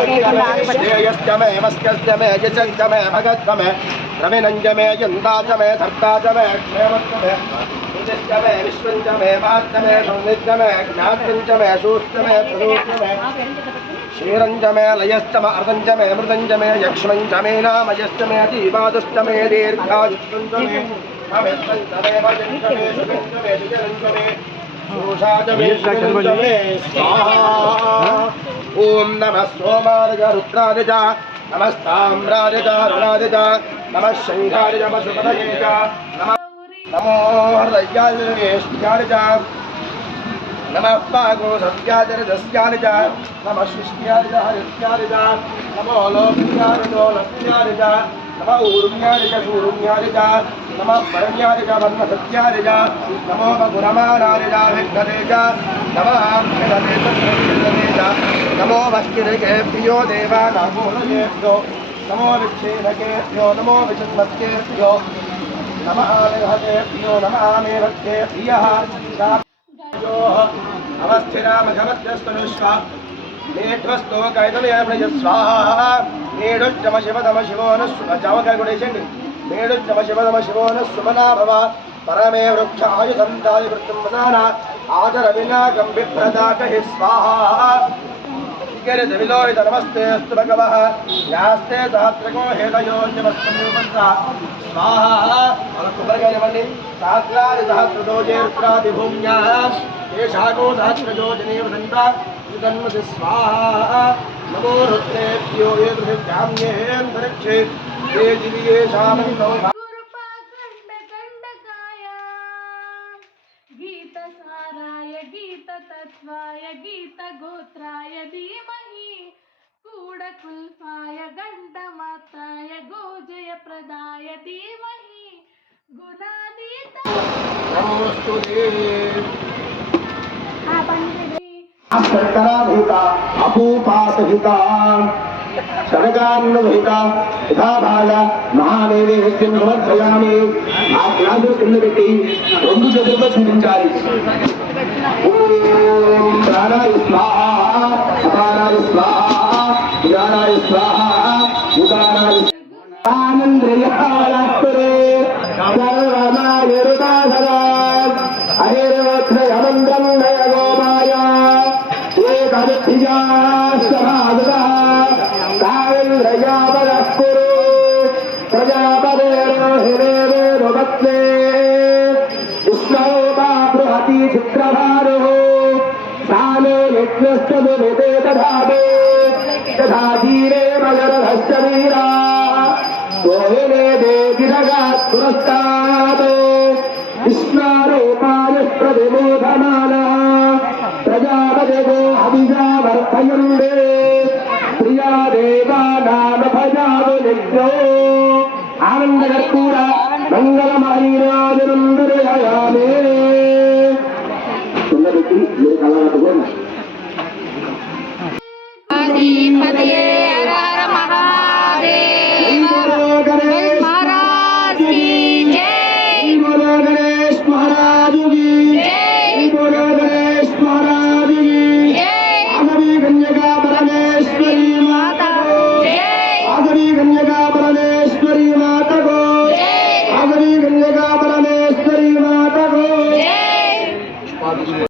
श्रेयस्कमे यमस्कस्कमे यजमे भगत्कमे रविनञ्जमे यन्दाचमे धर्ताचमे क्षेमस्कमे मे विश्वञ्चमे मात्तमे संविद्यमे ज्ञातञ्चमे शूष्टमे प्रदूष्टमे क्षीरञ्जमे लयस्तम अर्दञ्जमे मृदञ्जमे यक्ष्मञ्जमे नामयश्चमे दीपादुष्टमे दीर्घायुष्टञ्जमे स्वाहा। ఓం నమ సోమారజ రుద్రారజ నమస్తామ్రారజ రుణారజ నమ శంఖారజ నమ సుపదయేజ నమ నమో హృదయార్జ నమ పాగో సత్యాచరజస్యానిజ నమ సృష్ట్యానిజ హరిత్యానిజ నమో లోక్యానిజో లక్ష్యానిజ నమ ఊర్మ్యానిజ శూర్మ్యానిజ నమ పరమ్యానిజ వర్మ సత్యానిజ నమో గురమానానిజ విఘ్నదేజ నమ నమో భక్తిరేభ్యో దేవానామూలయేభ్యో నమో విక్షేదకేభ్యో నమో విచిన్మత్యేభ్యో నమ ఆలహేభ్యో నమ ఆమేభ్యేభ్య అవస్థిరామఘమత్యస్తనుష్వ నేధ్వస్తో కైతమయ స్వాహ నేడుచ్చమ శివతమ శివోన చవక గుడేసండి నేడుచ్చమ శివతమ శివోన సుమనా భవ పరమే వృక్ష ఆయుధంతాది వృత్తం వదాన ఆచర వినాకం బిభ్రదాక హి స్వాహ గిరిజ విలోహిత నమస్తే అస్తు భగవః యాస్తే సహస్రకో హేతయోన్యమస్తమూపస్స స్వాహ మన కొబ్బరికాయ ఇవ్వండి సహస్రాది సహస్రదోజేర్త్రాది భూమ్యా ఏషాగో సహస్రజో జనేవ దంత ఇదన్మసి స్వాహ నమో రుద్రేభ్యో ఏ దృశ్యామ్యేంతరిక్షే ఏ జివియేషామన్నో गीताय गीतगोत्राय धीमहि कूडकुल्पाय गण्डमाताय गोजयप्रदाय धीमहि गुणादीत शर्कराभूता अपूपातभूता అభూపాతహిత శనగాన్నహిత యథాభాగ మహానైవేద్యం సమర్పయామి. ఆ గ్లాసు కింద పెట్టి రెండు చేతులతో చూపించాలి ఓం ప్రాణాయ స్వాహ అపానాయ స్వాహ ఉదానాయ స్వాహ ఉదానాయ సర్వమాయ నయ గోమాయ యజ్ఞస్తదుమితే తథాదే తథా జీవే మగరధశ్చ వీరా గోహినే దేవి జగాత్ పురస్తాత్ విష్ణారూపాయ ప్రతిబోధమాన ప్రజాపతిగో అభిజావర్తయుండే ప్రియా దేవానామ భజాదు యజ్ఞో ఆనందకర్పూర பதையே